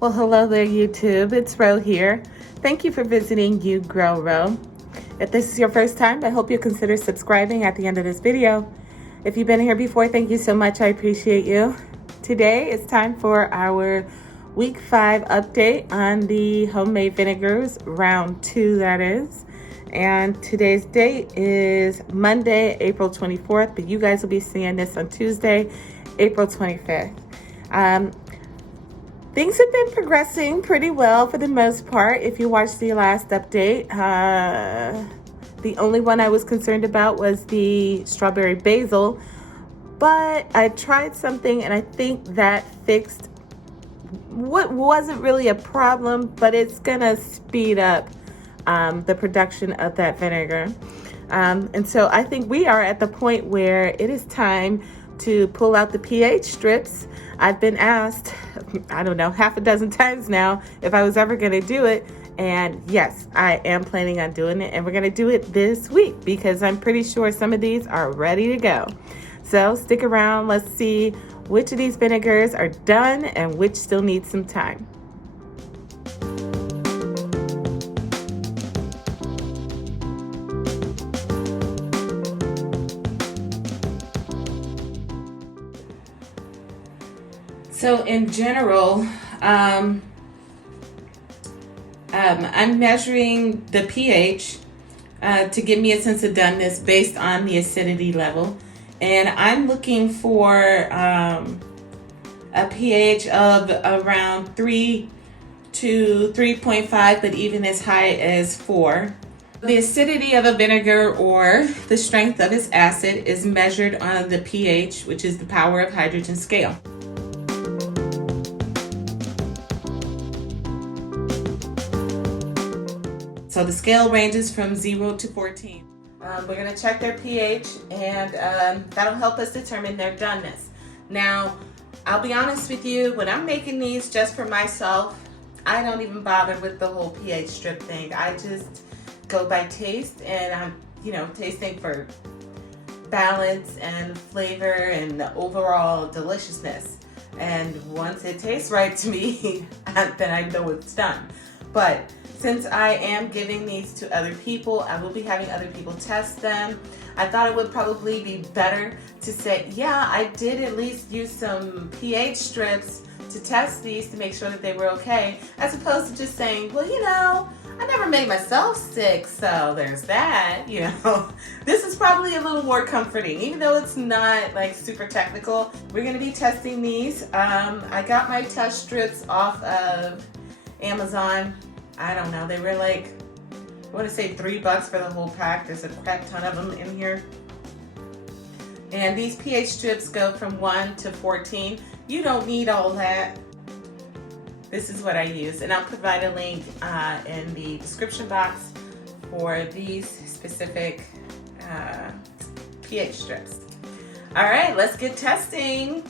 Well, hello there, YouTube. It's Ro here. Thank you for visiting You Grow Ro. If this is your first time, I hope you consider subscribing at the end of this video. If you've been here before, thank you so much. I appreciate you. Today, it's time for our Week 5 update on the homemade vinegars, round 2 that is. And today's date is Monday, April 24th, but you guys will be seeing this on Tuesday, April 25th. Things have been progressing pretty well for the most part. If you watched the last update, the only one I was concerned about was the strawberry basil, but I tried something and I think that fixed what wasn't really a problem, but it's gonna speed up the production of that vinegar. And so I think we are at the point where it is time to pull out the pH strips. I've been asked, I don't know, half a dozen times now if I was ever going to do it. And yes, I am planning on doing it. And we're going to do it this week because I'm pretty sure some of these are ready to go. So stick around. Let's see which of these vinegars are done and which still need some time. So in general, I'm measuring the pH to give me a sense of doneness based on the acidity level. And I'm looking for a pH of around 3 to 3.5, but even as high as 4. The acidity of a vinegar or the strength of its acid is measured on the pH, which is the power of hydrogen scale. So the scale ranges from 0 to 14. We're going to check their pH, and that'll help us determine their doneness. Now, I'll be honest with you, when I'm making these just for myself, I don't even bother with the whole pH strip thing. I just go by taste, and I'm, tasting for balance and flavor and the overall deliciousness. And once it tastes right to me, then I know it's done. But since I am giving these to other people, I will be having other people test them. I thought it would probably be better to say, yeah, I did at least use some pH strips to test these to make sure that they were okay, as opposed to just saying, well, I never made myself sick, so there's that, This is probably a little more comforting, even though it's not like super technical. We're gonna be testing these. I got my test strips off of Amazon. I don't know, they were like, I want to say $3 for the whole pack. There's a crap ton of them in here. And these pH strips go from 1 to 14. You don't need all that. This is what I use, and I'll provide a link in the description box for these specific pH strips. All right, let's get testing.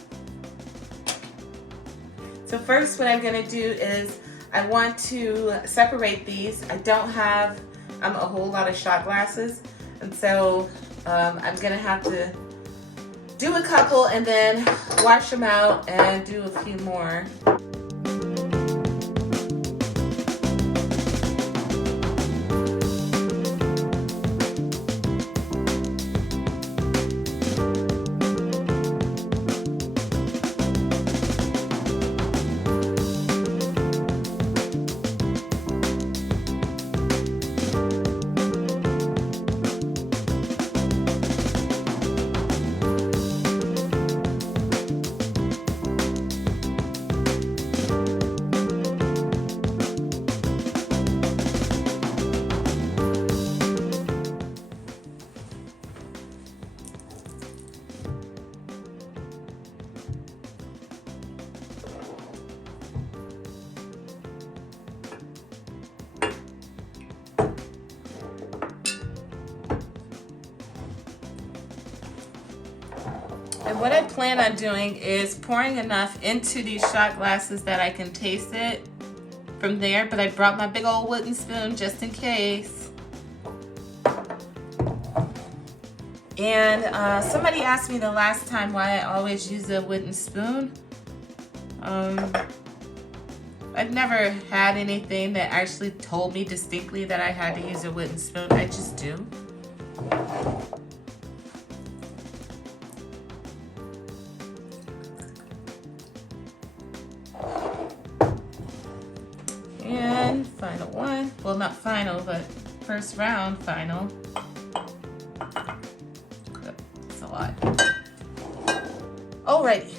So first, what I'm going to do is I want to separate these. I don't have a whole lot of shot glasses, and so I'm gonna have to do a couple and then wash them out and do a few more. And what I plan on doing is pouring enough into these shot glasses that I can taste it from there, but I brought my big old wooden spoon just in case. And somebody asked me the last time why I always use a wooden spoon. I've never had anything that actually told me distinctly that I had to use a wooden spoon. I just do. And final one. Well, not final, but first round final. That's a lot. Alrighty.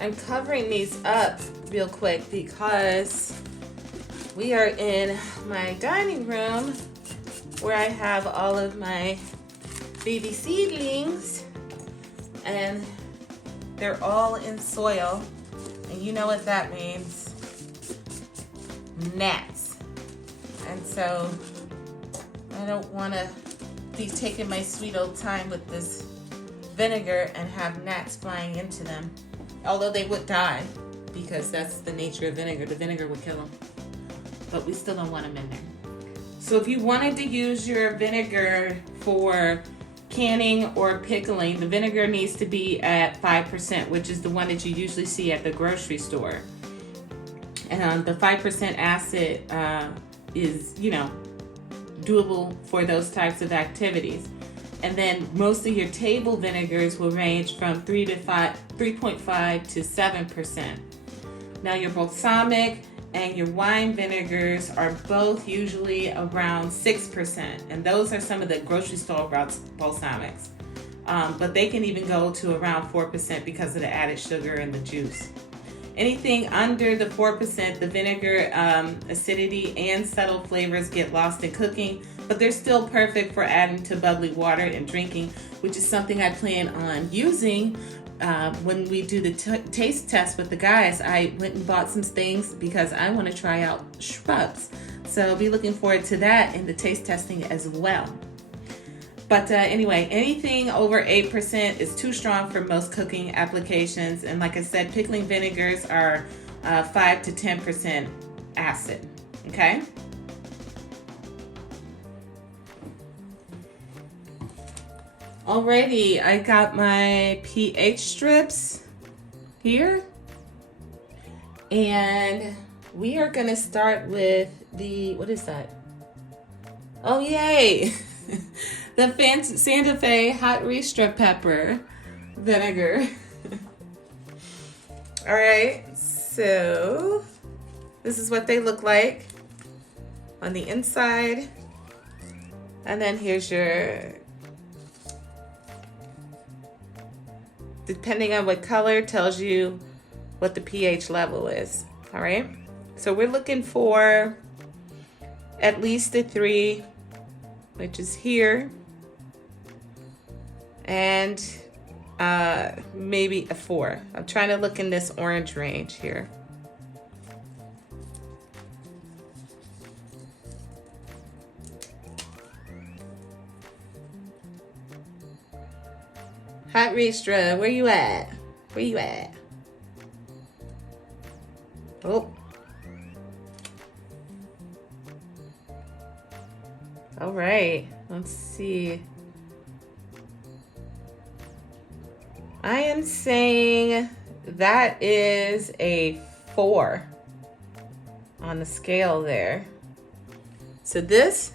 I'm covering these up real quick because we are in my dining room where I have all of my baby seedlings and they're all in soil, and you know what that means, gnats. And so I don't want to be taking my sweet old time with this vinegar and have gnats flying into them. Although they would die, because that's the nature of vinegar. The vinegar would kill them. But we still don't want them in there. So if you wanted to use your vinegar for canning or pickling, the vinegar needs to be at 5%, which is the one that you usually see at the grocery store. And the 5% acid is, you know, doable for those types of activities. And then most of your table vinegars will range from 3.5 to 7%. Now your balsamic and your wine vinegars are both usually around 6%. And those are some of the grocery store balsamics. But they can even go to around 4% because of the added sugar and the juice. Anything under the 4%, the vinegar acidity and subtle flavors get lost in cooking, but they're still perfect for adding to bubbly water and drinking, which is something I plan on using when we do the taste test with the guys. I went and bought some things because I want to try out shrubs. So be looking forward to that in the taste testing as well. But anyway, anything over 8% is too strong for most cooking applications. And like I said, pickling vinegars are 5 to 10% acid, okay? Alrighty, I got my pH strips here. And we are gonna start with the, what is that? Oh, yay! The Santa Fe hot Ristra pepper vinegar. All right, so this is what they look like on the inside. And then here's your, depending on what color, tells you what the pH level is. All right, so we're looking for at least a 3, which is here, and maybe a 4. I'm trying to look in this orange range here. Hot Ristra, where you at? Where you at? Oh. All right, let's see. I am saying that is a 4 on the scale there. So this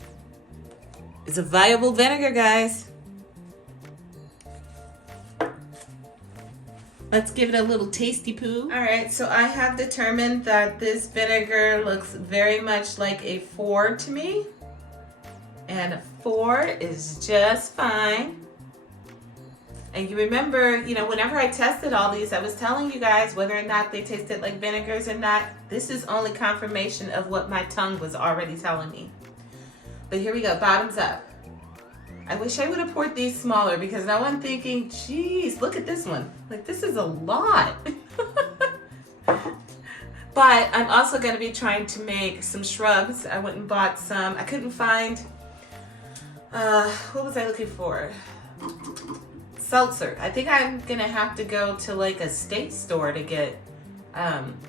is a viable vinegar, guys. Let's give it a little tasty poo. All right, so I have determined that this vinegar looks very much like a 4 to me. And a 4 is just fine. And you remember, you know, whenever I tested all these, I was telling you guys whether or not they tasted like vinegars or not. This is only confirmation of what my tongue was already telling me. But here we go, bottoms up. I wish I would have poured these smaller because now I'm thinking, geez, look at this one. Like, this is a lot. But I'm also going to be trying to make some shrubs. I went and bought some. I couldn't find, what was I looking for? Seltzer. I think I'm going to have to go to like a state store to get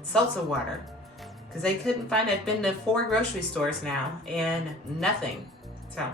seltzer water because I couldn't find it. I've been to 4 grocery stores now and nothing. So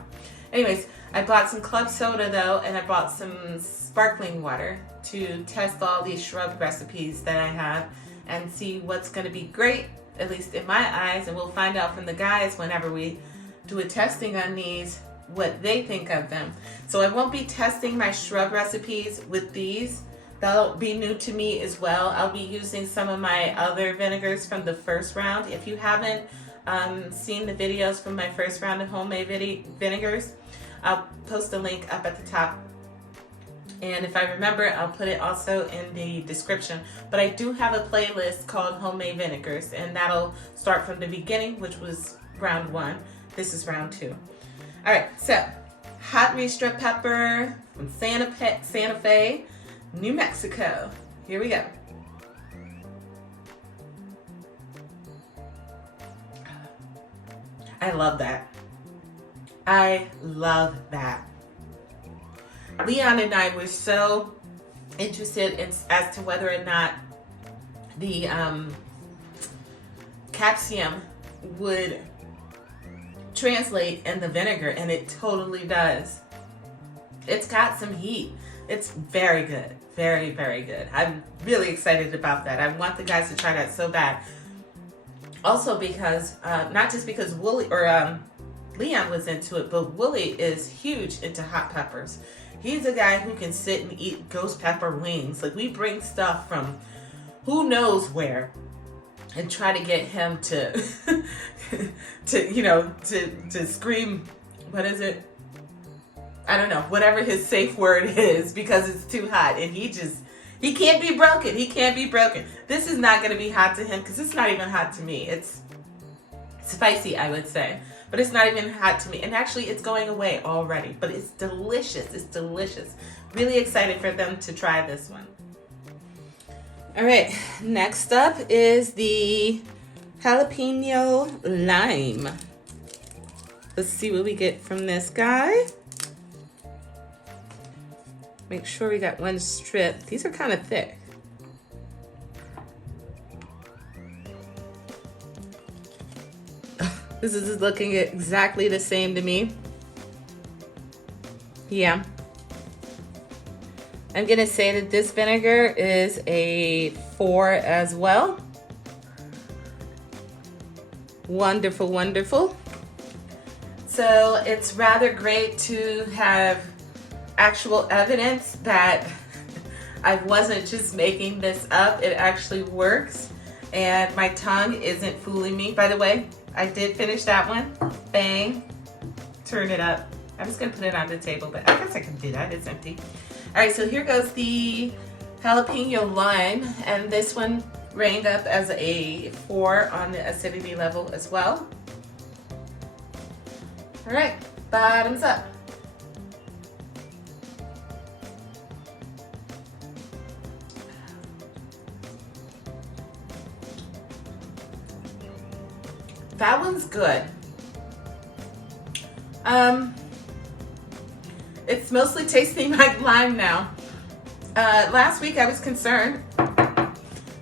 anyways, I bought some club soda though, and I bought some sparkling water to test all these shrub recipes that I have and see what's going to be great, at least in my eyes, and we'll find out from the guys whenever we do a testing on these what they think of them. So I won't be testing my shrub recipes with these. That'll be new to me as well. I'll be using some of my other vinegars from the first round. If you haven't seen the videos from my first round of homemade vinegars, I'll post a link up at the top. And if I remember, I'll put it also in the description. But I do have a playlist called Homemade Vinegars, and that'll start from the beginning, which was round 1. This is round 2. All right, so hot Ristra pepper from Santa Fe, New Mexico. Here we go. I love that. I love that. Leon and I were so interested as to whether or not the capsium would translate in the vinegar, and it totally does. It's got some heat. It's very good. Very, very good. I'm really excited about that. I want the guys to try that so bad. Also because, not just because Leon was into it, but Willie is huge into hot peppers. He's a guy who can sit and eat ghost pepper wings. Like, we bring stuff from who knows where and try to get him to, to scream, what is it? I don't know, whatever his safe word is, because it's too hot. And he can't be broken. He can't be broken. This is not going to be hot to him because it's not even hot to me. It's spicy, I would say. But it's not even hot to me. And actually, it's going away already. But it's delicious. It's delicious. Really excited for them to try this one. All right. Next up is the jalapeno lime. Let's see what we get from this guy. Make sure we got one strip. These are kind of thick. This is looking exactly the same to me. Yeah. I'm gonna say that this vinegar is a 4 as well. Wonderful, wonderful. So it's rather great to have actual evidence that I wasn't just making this up. It actually works, and my tongue isn't fooling me. By the way, I did finish that one. Bang. Turn it up. I'm just gonna put it on the table, but I guess I can do that. It's empty. All right, so here goes the jalapeno lime, and this one ranked up as a 4 on the acidity level as well. All right, bottoms up. That one's good. It's mostly tasting like lime now. Last week I was concerned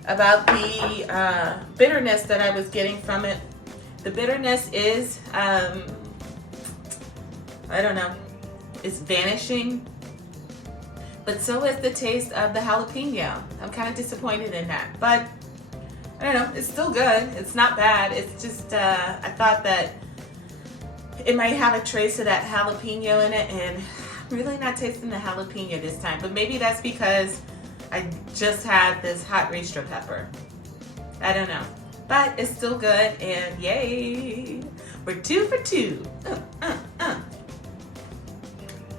about the bitterness that I was getting from it. The bitterness is, I don't know, it's vanishing. But so is the taste of the jalapeno. I'm kind of disappointed in that. But I don't know, it's still good. It's not bad. It's just, I thought that it might have a trace of that jalapeno in it, and I'm really not tasting the jalapeno this time. But maybe that's because I just had this hot Ristra pepper. I don't know. But it's still good, and yay! We're 2 for 2.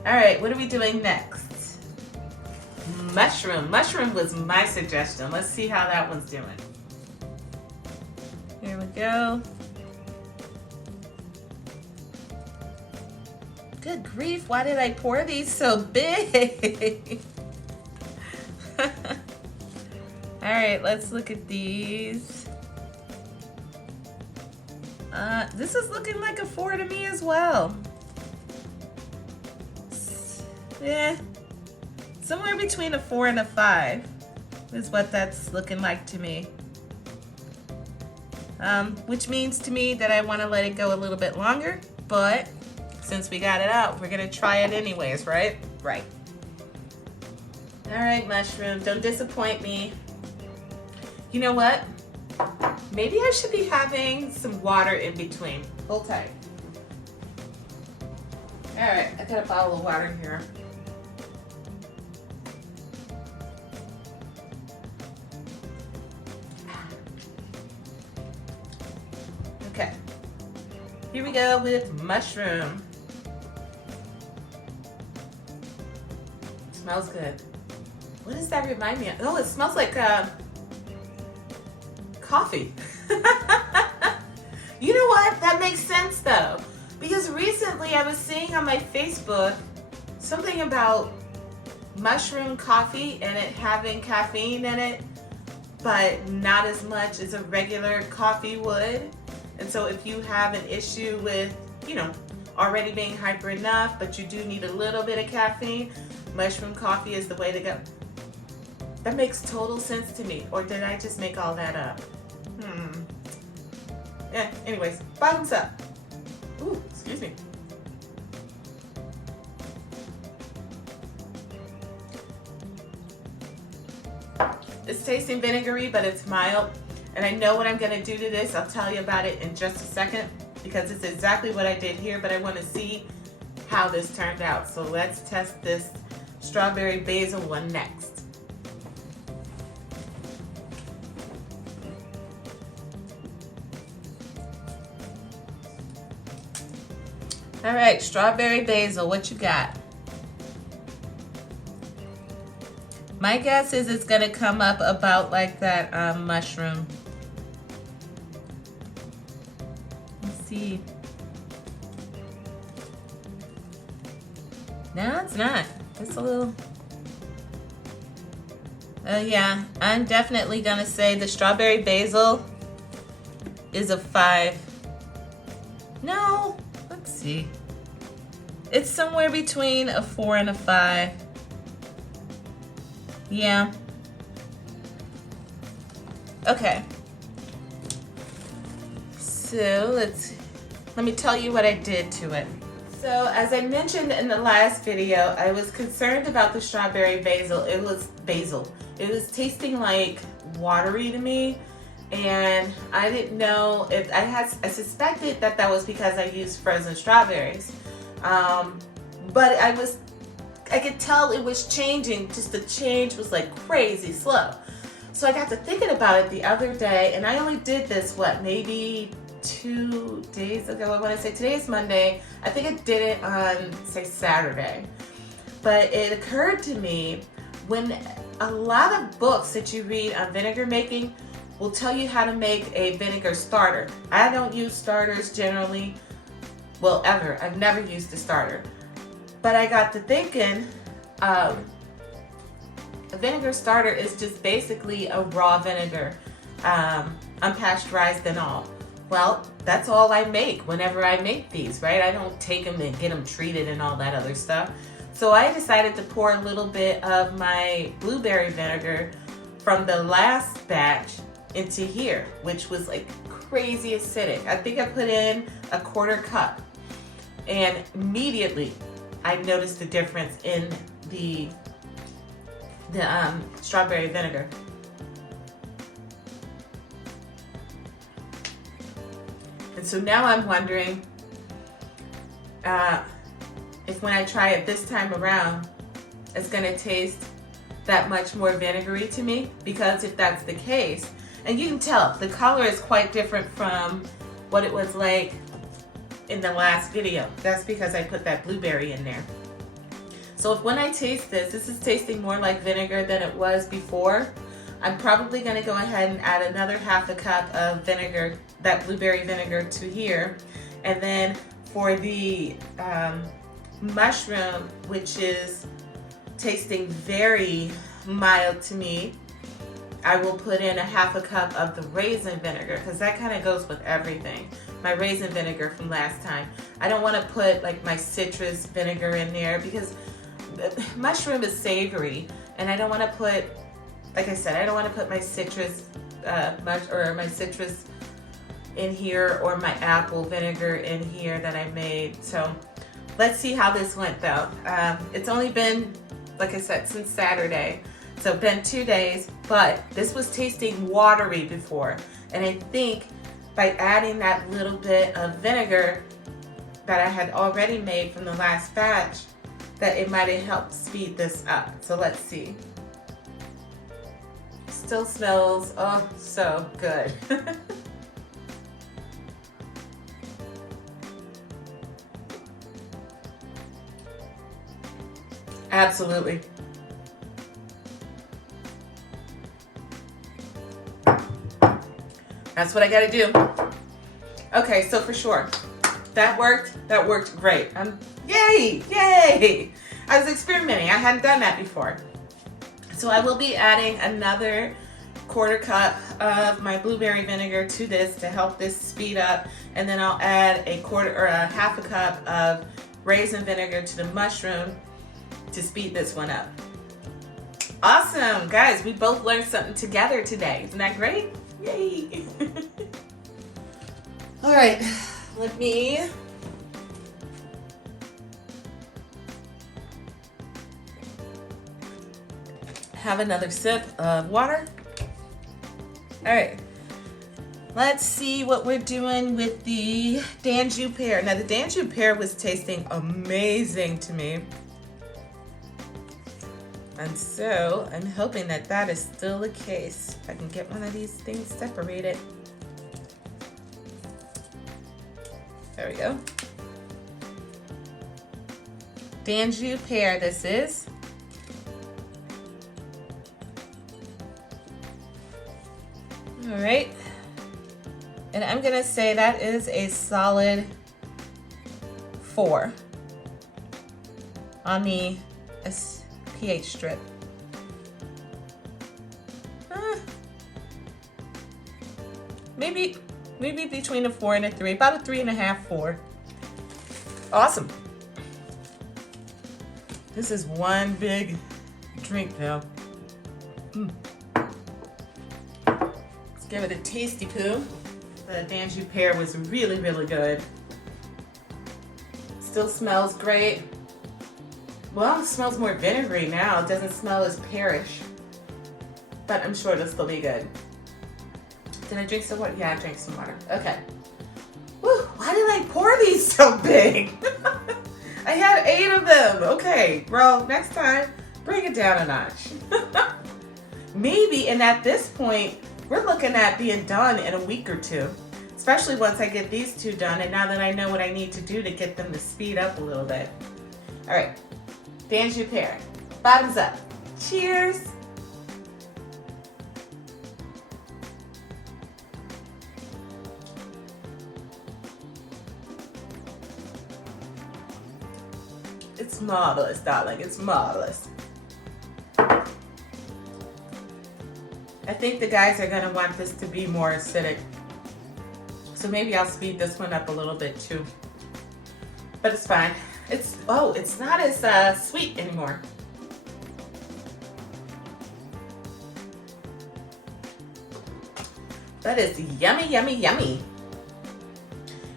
All right, what are we doing next? Mushroom. Mushroom was my suggestion. Let's see how that one's doing. Here we go. Good grief, why did I pour these so big? All right, let's look at these. This is looking like a 4 to me as well. Yeah, somewhere between a 4 and a 5 is what that's looking like to me. Which means to me that I want to let it go a little bit longer, but since we got it out, we're gonna try it anyways, right? Right. All right, mushroom, don't disappoint me. You know what? Maybe I should be having some water in between. Hold tight. All right, I got a bottle of water here. Okay, here we go with mushroom. Smells good. What does that remind me of? Oh, it smells like coffee. You know what? That makes sense though, because recently I was seeing on my Facebook something about mushroom coffee and it having caffeine in it, but not as much as a regular coffee would. And so if you have an issue with, you know, already being hyper enough, but you do need a little bit of caffeine, mushroom coffee is the way to go. That makes total sense to me. Or did I just make all that up? Yeah, anyways, bottoms up. Ooh, excuse me. It's tasting vinegary, but it's mild. And I know what I'm gonna do to this. I'll tell you about it in just a second, because it's exactly what I did here, but I wanna see how this turned out. So let's test this strawberry basil one next. All right, strawberry basil, what you got? My guess is it's gonna come up about like that mushroom. Let's see. No, it's not. It's a little. Yeah, I'm definitely gonna say the strawberry basil is a 5. No, let's see. It's somewhere between a 4 and a 5. Yeah. Okay. So let me tell you what I did to it. So as I mentioned in the last video, I was concerned about the strawberry basil. It was basil. It was tasting like watery to me, and I didn't know if I suspected that was because I used frozen strawberries. But I could tell it was changing. Just the change was like crazy slow. So I got to thinking about it the other day, and I only did this, maybe 2 days ago. I want to say today is Monday. I think I did it on, say, Saturday. But it occurred to me, when a lot of books that you read on vinegar making will tell you how to make a vinegar starter. I don't use starters generally, well, ever. I've never used a starter. But I got to thinking, a vinegar starter is just basically a raw vinegar, unpasteurized and all. Well, that's all I make whenever I make these, right? I don't take them and get them treated and all that other stuff. So I decided to pour a little bit of my blueberry vinegar from the last batch into here, which was like crazy acidic. I think I put in a 1/4 cup, and immediately I noticed the difference in the strawberry vinegar. And so now I'm wondering if when I try it this time around, it's gonna taste that much more vinegary to me, because if that's the case, and you can tell the color is quite different from what it was like in the last video. That's because I put that blueberry in there. So if when I taste this is tasting more like vinegar than it was before, I'm probably gonna go ahead and add another 1/2 cup of vinegar, that blueberry vinegar, to here. And then for the mushroom, which is tasting very mild to me, I will put in a 1/2 cup of the raisin vinegar, because that kind of goes with everything. My raisin vinegar from last time. I don't want to put like my citrus vinegar in there, because mushroom is savory, and I don't want to put, like I said, I don't want to put my citrus my citrus in here, or my apple vinegar in here that I made. So Let's see how this went though. It's only been, like I said, since Saturday. So it's been 2 days, but this was tasting watery before. And I think by adding that little bit of vinegar that I had already made from the last batch, that it might have helped speed this up. So let's see. Still smells, oh, so good. Absolutely. That's what I gotta do. Okay, so for sure, that worked great. Yay, yay! I was experimenting, I hadn't done that before. So I will be adding another 1/4 cup of my blueberry vinegar to this to help this speed up. And then I'll add a 1/2 cup of raisin vinegar to the mushroom to speed this one up. Awesome, guys, we both learned something together today. Isn't that great? Yay! All right, let me have another sip of water. All right, let's see what we're doing with the Danjou pear. Now the Danjou pear was tasting amazing to me. And so I'm hoping that that is still the case. If I can get one of these things separated. There we go. Danjou pear this is. All right. And I'm gonna say that is a solid 4 on the pH strip. Maybe between a 4 and a 3, about a 3.5, 4. Awesome. This is one big drink though. Let's give it a tasty poo. The Danjou pear was really, really good. Still smells great. Well, it smells more vinegary now. It doesn't smell as pearish. But I'm sure it'll still be good. Did I drink some water? Yeah, I drank some water. Okay. Woo, why did I pour these so big? I had 8 of them. Okay, bro, next time, bring it down a notch. Maybe, and at this point, we're looking at being done in a week or 2. Especially once I get these 2 done, and now that I know what I need to do to get them to speed up a little bit. All right. Danjou pear. Bottoms up. Cheers. It's marvelous, darling. It's marvelous. I think the guys are gonna want this to be more acidic. So maybe I'll speed this one up a little bit too. But it's fine. It's not as sweet anymore. That is yummy, yummy, yummy.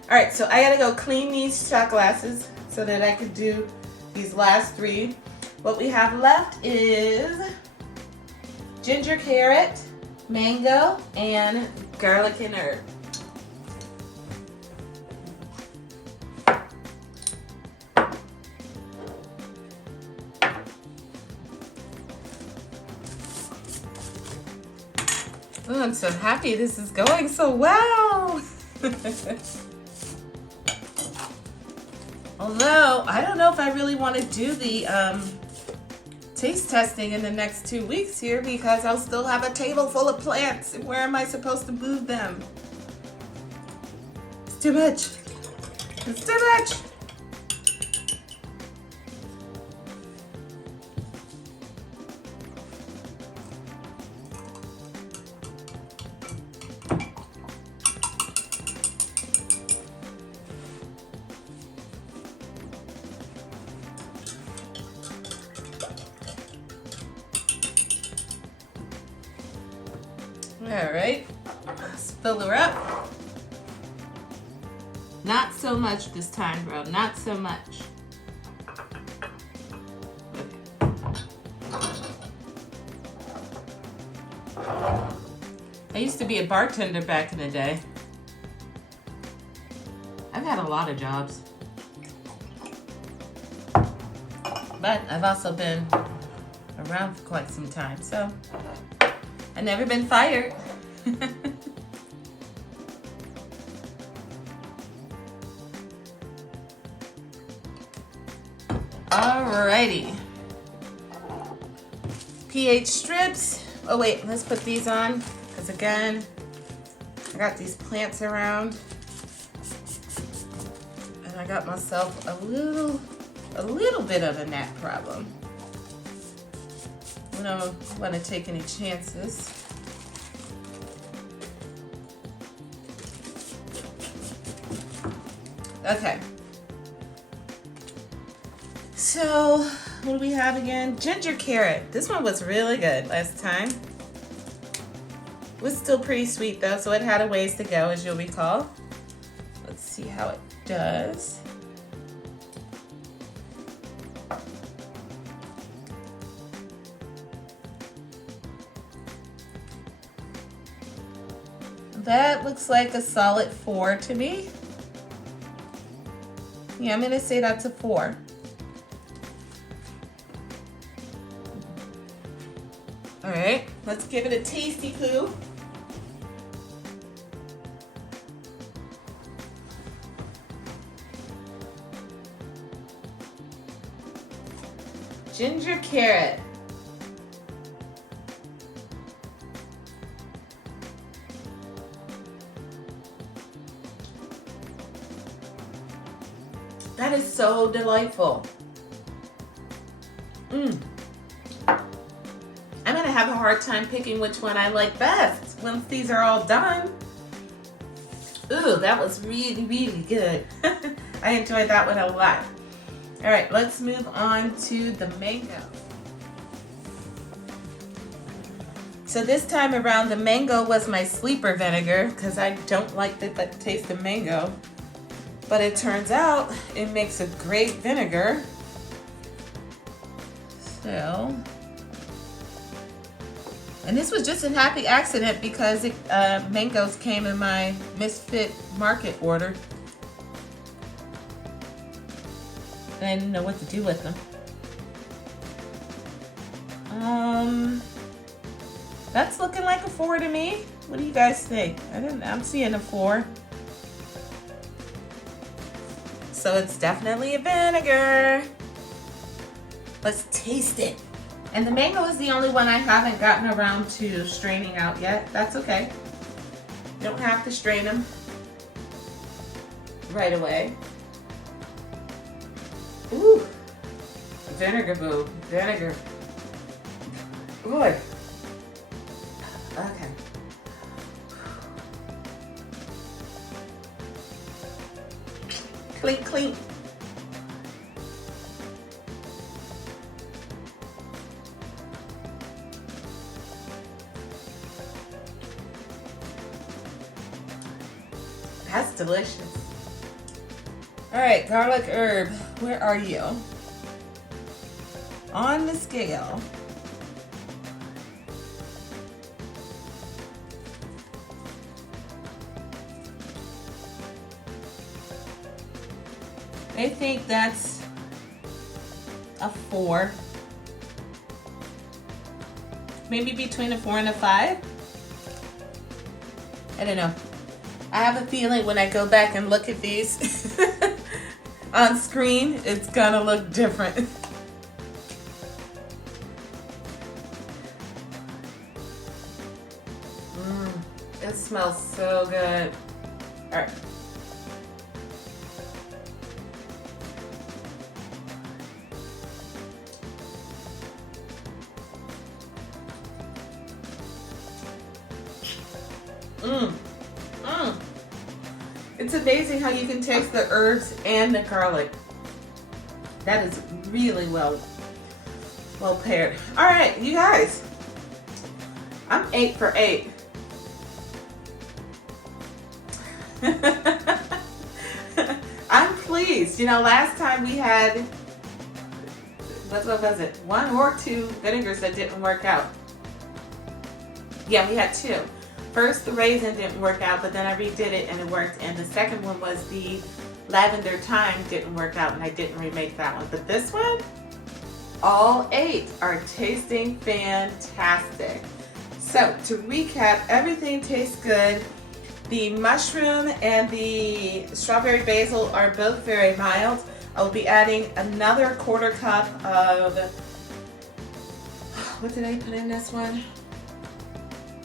All right, so I gotta go clean these shot glasses so that I could do these last 3. What we have left is ginger carrot, mango, and garlic and herb. Oh, I'm so happy this is going so well. Although, I don't know if I really want to do the taste testing in the next 2 weeks here because I'll still have a table full of plants. And where am I supposed to move them? It's too much. It's too much. All right, let's fill her up. Not so much this time, bro, not so much. I used to be a bartender back in the day. I've had a lot of jobs. But I've also been around for quite some time, so I've never been fired. Alrighty. pH strips. Oh wait, let's put these on, because again, I got these plants around and I got myself a little bit of a gnat problem. I don't want to take any chances. Okay. So, what do we have again? Ginger carrot. This one was really good last time. It was still pretty sweet though, so it had a ways to go, as you'll recall. Let's see how it does. That looks like a solid 4 to me. Yeah, I'm gonna say that's a 4. All right, let's give it a tasty poo. Ginger carrot. That is so delightful. I'm gonna have a hard time picking which one I like best once these are all done. Ooh, that was really, really good. I enjoyed that one a lot. All right, let's move on to the mango. So this time around, the mango was my sleeper vinegar because I don't like the taste of mango. But it turns out it makes a great vinegar. So, and this was just a happy accident because mangoes came in my Misfit Market order. And I didn't know what to do with them. That's looking like a 4 to me. What do you guys think? I'm seeing a 4. So it's definitely a vinegar. Let's taste it. And the mango is the only one I haven't gotten around to straining out yet. That's okay. You don't have to strain them right away. Ooh, vinegar boo, vinegar. Good. Okay. Clink, clink. That's delicious. All right, garlic herb, where are you? On the scale. I think that's a 4. Maybe between a 4 and a 5. I don't know. I have a feeling when I go back and look at these on screen, it's gonna look different. It smells so good. All right. It's amazing how you can taste the herbs and the garlic. That is really well paired. All right, you guys. I'm 8 for 8. I'm pleased. You know, last time we had, what was it? 1 or 2 vinegars that didn't work out. Yeah, we had two. First, the raisin didn't work out, but then I redid it and it worked. And the second one was the lavender thyme didn't work out and I didn't remake that one. But this one, all 8 are tasting fantastic. So to recap, everything tastes good. The mushroom and the strawberry basil are both very mild. I'll be adding another 1/4 cup of, what did I put in this one?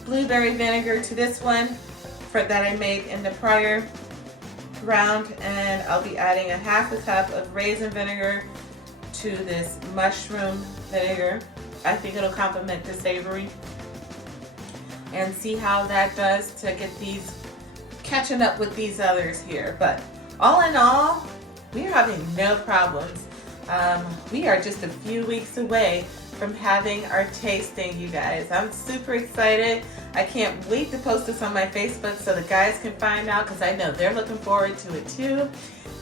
Blueberry vinegar to this one that I made in the prior round, and I'll be adding a 1/2 cup of raisin vinegar to this mushroom vinegar. I think it'll complement the savory, and see how that does to get these catching up with these others here. But all in all, we're having no problems. We are just a few weeks away from having our tasting, you guys. I'm super excited. I can't wait to post this on my Facebook so the guys can find out, because I know they're looking forward to it too.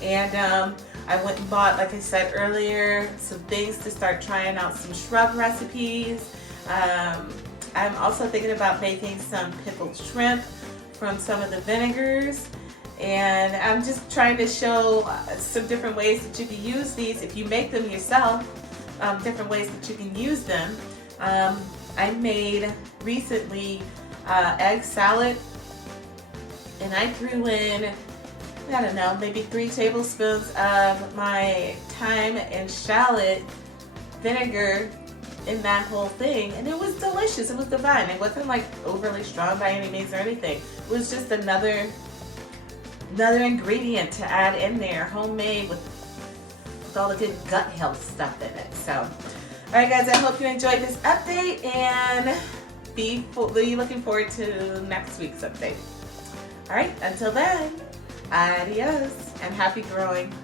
And I went and bought, like I said earlier, some things to start trying out some shrub recipes. I'm also thinking about making some pickled shrimp from some of the vinegars. And I'm just trying to show some different ways that you can use these if you make them yourself. Different ways that you can use them. I made recently egg salad, and I threw in, I don't know, maybe 3 tablespoons of my thyme and shallot vinegar in that whole thing, and it was delicious. It was divine. It wasn't like overly strong by any means or anything. It was just another ingredient to add in there, homemade with all the good gut health stuff in it. So, all right, guys, I hope you enjoyed this update, and be looking forward to next week's update. All right, until then, adios and happy growing.